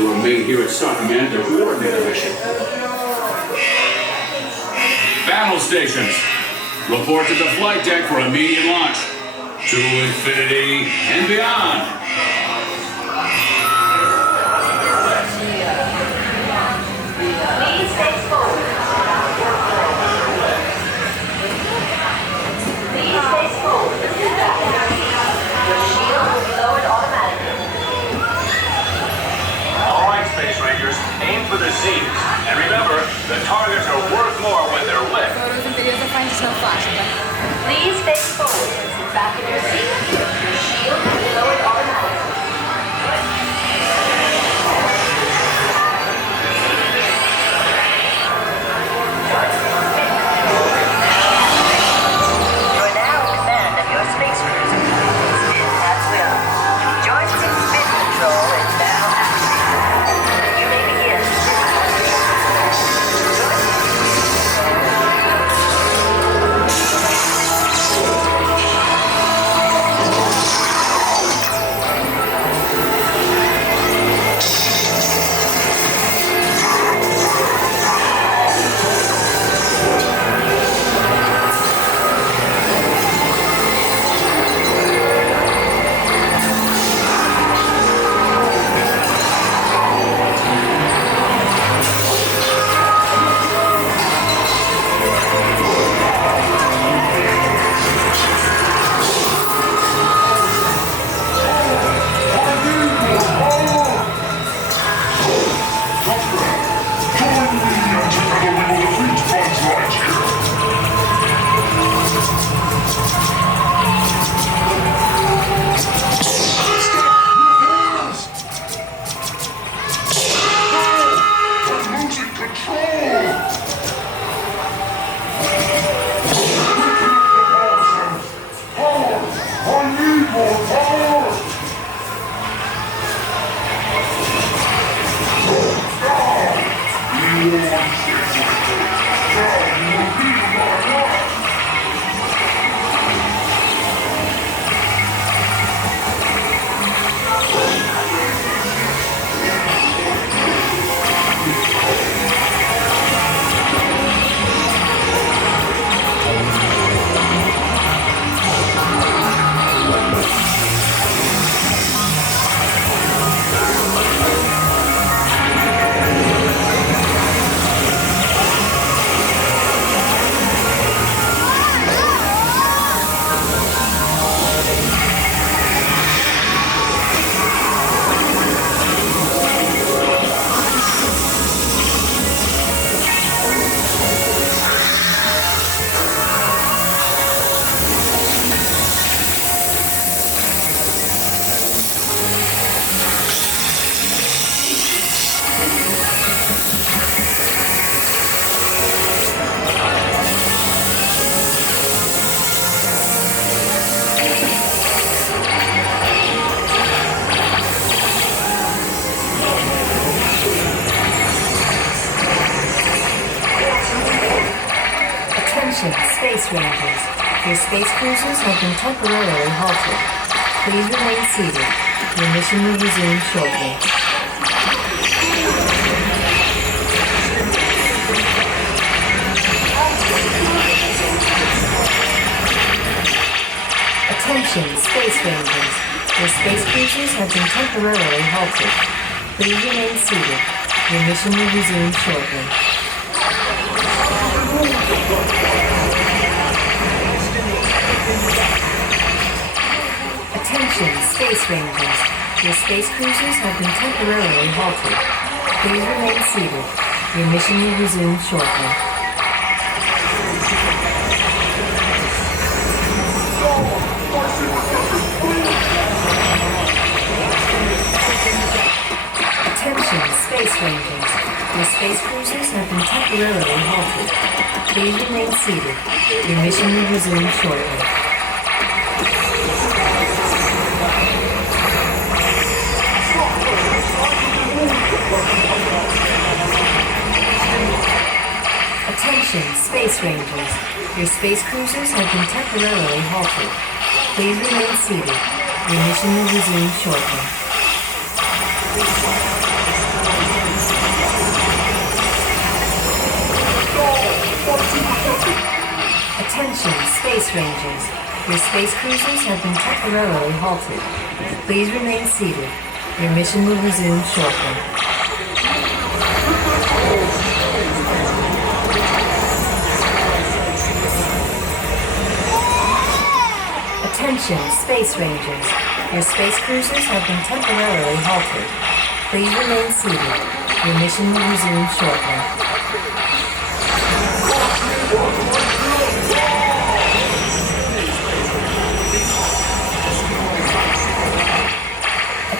will remain here at Star Command to coordinate the mission. Battle stations, report to the flight deck for immediate launch. To infinity and beyond. Please face forward. Please face forward. Your shield will be lowered automatically. All right, Space Rangers, aim for the seams. And remember, the targets are worth more when they're lit. Photos and videos are fine, just no flash, okay? Please face forward and sit back in your seat. Your shield will be lowered automatically. You're now in command of your space cruiser. Spin at will. Joystick spin control is now active. You may begin. Space Rangers. Your space cruisers have been temporarily halted. Please remain seated. Your mission will resume shortly. Attention, Space Rangers. Your space cruisers have been temporarily halted. Please remain seated. Your mission will resume shortly. Attention, Space Rangers. Your space cruisers have been temporarily halted. Please remain seated. Your mission will resume shortly. Attention, Space Rangers. Your space cruisers have been temporarily halted. Please remain seated. Your mission will resume shortly. Attention, Space Rangers. Your space cruisers have been temporarily halted. Please remain seated. Your mission will resume shortly. Space Rangers. Your space cruisers have been temporarily halted. Please remain seated. Your mission will resume shortly. Attention, Space Rangers. Your space cruisers have been temporarily halted. Please remain seated. Your mission will resume shortly.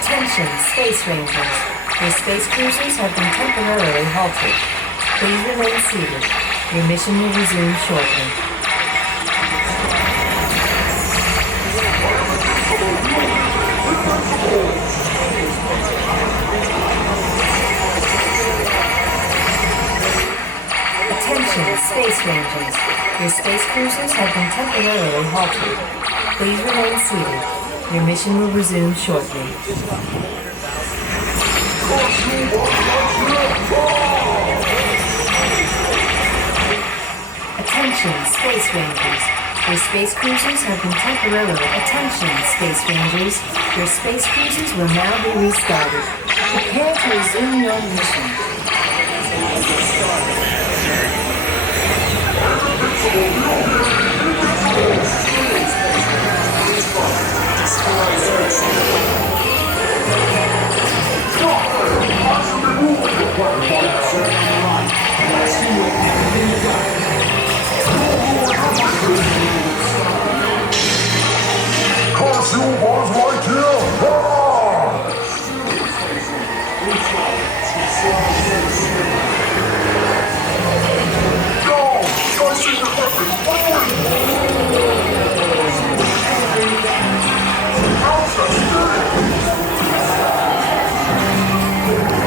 Attention, Space Rangers. Your space cruisers have been temporarily halted. Please remain seated. Your mission will resume shortly. Attention, Space Rangers. Your space cruisers have been temporarily halted. Please remain seated. Your mission will resume shortly. Attention, Space Rangers. Your space cruisers have been temporarily... Attention, Space Rangers. Your space cruisers will now be restarted. Prepare to resume your mission. Curse you, Buzz Lightyear! No! I see the weapon! How's that scary?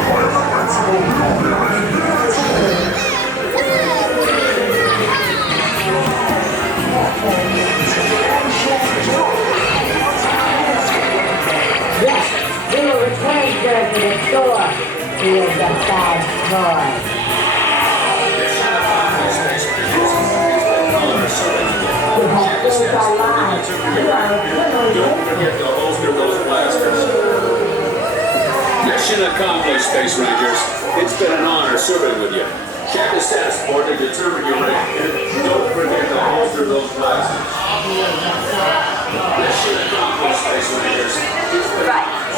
I'm invincible, you hear me? Yes, we will return Zurg to the store. He is a bad boy. We have saved our lives. You are a criminal. Don't forget to holster those blasters. Mission accomplished, Space Rangers. It's been an honor serving with you. Check the status board to determine your rank. Don't forget to holster those blasters. Mission accomplished, Space Rangers. It's been Right.